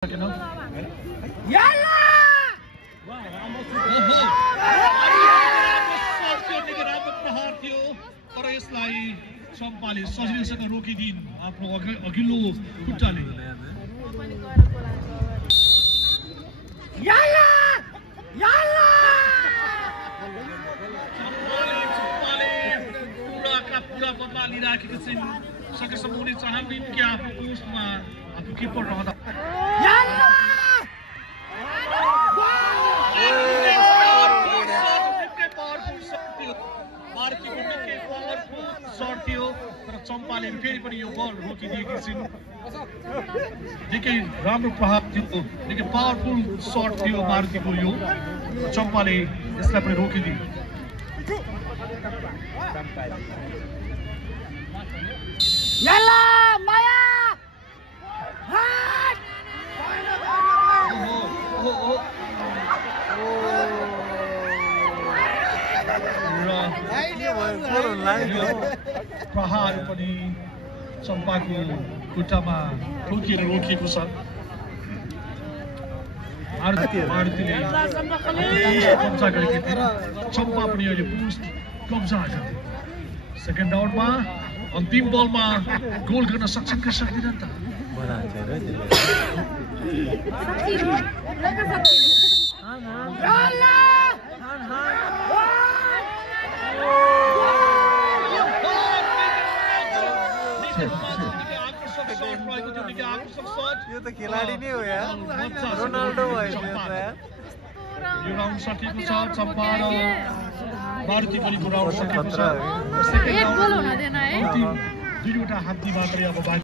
तर यसलाई चम्पाले सजिलैसँग रोकिदिन् आफ्नो अघिल्लो खुट्टाले। पुरा बदला लिइराखेका छिन्। सकेसम्म उनी चाहन्थिन् कि आफ्नो पोस्टमा आफ्नो किपर रहँदा शट थियो तर चम्पाले फेरि पनि यो बल रोकिदिएकी छिन्। निकै राम्रो प्रभाव थियो, निकै पावरफुल शट थियो मारुतिको यो। चम्पाले यसलाई पनि रोकिदियो। प्रहार पनि चम्पाको खुट्टामा ठोकिएर रोकिएको छ। मारुतिले कब्जा गरेकी थिइन्, चम्पा पनि अहिले पोस्ट कब्जा गरे। सेकेन्ड राउन्डमा अन्तिम बलमा गोल गर्न सक्छन् कि सक्दैनन् त? यो त खेलाडी नै हो यार, रोनाल्डो भयो यो राउन्ड सकिएको छ। चम्पा र मारुति पनि राउन्ड सकिएको छ। सेकेन्ड राउन्ड दुईवटा हात्ती मात्रै अब